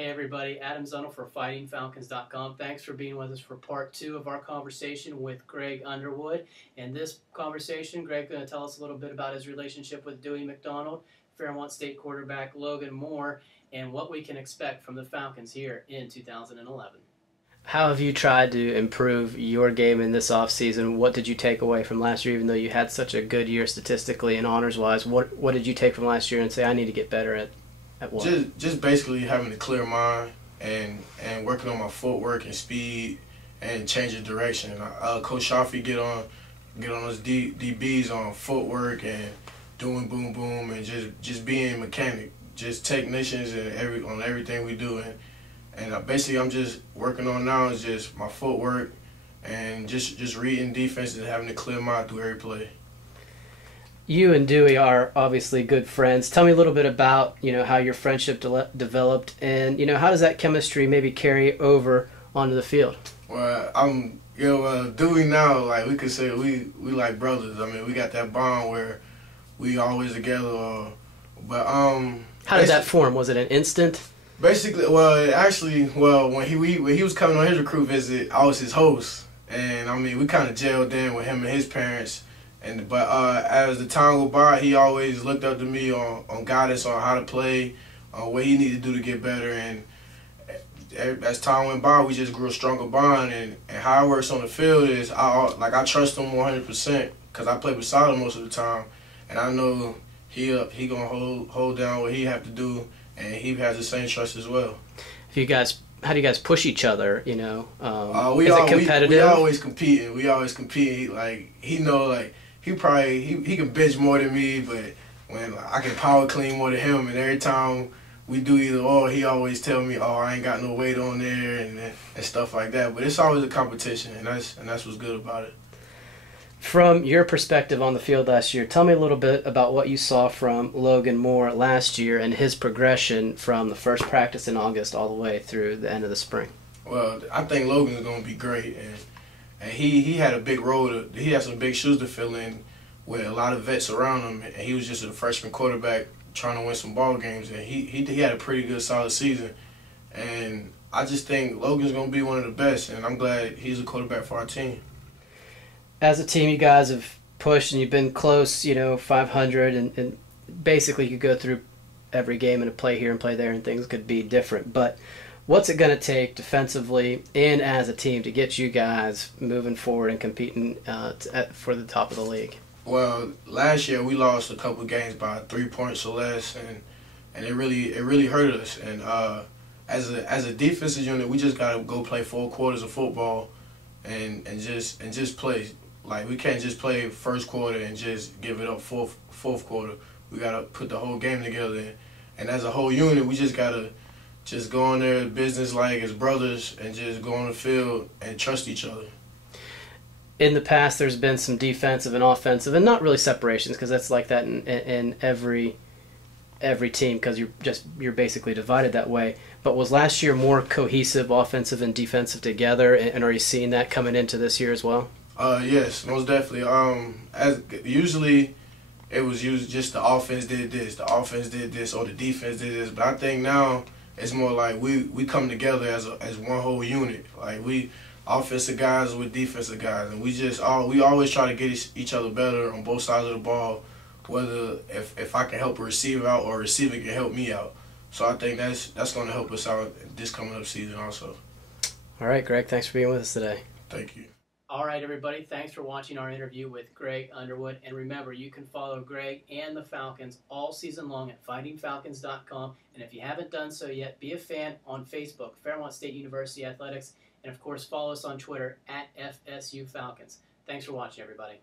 Hey everybody, Adam Zunnel for FightingFalcons.com. Thanks for being with us for part 2 of our conversation with Greg Underwood. In this conversation, Greg's going to tell us a little bit about his relationship with Dewey McDonald, Fairmont State quarterback Logan Moore, and what we can expect from the Falcons here in 2011. How have you tried to improve your game in this offseason? What did you take away from last year, even though you had such a good year statistically and honors-wise? What did you take from last year and say, I need to get better at what? Just basically having a clear mind and working on my footwork and speed and changing direction. Coach Shafi get on those DBs on footwork and doing boom boom and just being mechanic, just technicians and on everything we do. And basically I'm just working on now is just my footwork and just reading defense and having a clear mind through every play. You and Dewey are obviously good friends. Tell me a little bit about how your friendship developed, and how does that chemistry maybe carry over onto the field? Well, Dewey now, like we could say we like brothers. I mean, we got that bond where we always together. But how did that form? Was it an instant? Basically, when he was coming on his recruit visit, I was his host, and I mean we kind of gelled in with him and his parents. But as the time went by, he always looked up to me on guidance on how to play, on what he needed to do to get better. And as time went by, we just grew a stronger bond. And how it works on the field is I trust him 100% because I play beside him most of the time, and I know he gonna hold down what he have to do, and he has the same trust as well. How do you guys push each other? Is it competitive? We always competing. He can bench more than me, but when I can power clean more than him, and every time we do either or, he always tell me, "Oh, I ain't got no weight on there," and stuff like that. But it's always a competition, and that's what's good about it. From your perspective on the field last year, tell me a little bit about what you saw from Logan Moore last year and his progression from the first practice in August all the way through the end of the spring. Well, I think Logan's going to be great, and he had a big role. He had some big shoes to fill in with a lot of vets around him, and he was just a freshman quarterback trying to win some ball games, and he had a pretty good, solid season. And I just think Logan's going to be one of the best, and I'm glad he's a quarterback for our team. As a team, you guys have pushed and you've been close, 500, and basically you could go through every game and a play here and play there and things could be different. But what's it going to take defensively and as a team to get you guys moving forward and competing for the top of the league? Well, last year we lost a couple games by 3 points or less, and it really hurt us. And as a defensive unit, we just got to go play 4 quarters of football and just play. Like, we can't just play first quarter and just give it up fourth quarter. We got to put the whole game together. And as a whole unit, we just got to just go on there business-like as brothers and just go on the field and trust each other. In the past, there's been some defensive and offensive, and not really separations because that's like that in every team because you're basically divided that way. But was last year more cohesive, offensive and defensive together, and are you seeing that coming into this year as well? Yes, most definitely. Usually it was just the offense did this, or the defense did this. But I think now it's more like we come together as one whole unit. Like, we offensive guys with defensive guys, and we always try to get each other better on both sides of the ball. Whether if I can help a receiver out or a receiver can help me out. So I think that's going to help us out this coming up season also. All right, Greg, thanks for being with us today. Thank you. All right, everybody, thanks for watching our interview with Greg Underwood. And remember, you can follow Greg and the Falcons all season long at FightingFalcons.com. And if you haven't done so yet, be a fan on Facebook, Fairmont State University Athletics. And, of course, follow us on Twitter at FSU Falcons. Thanks for watching, everybody.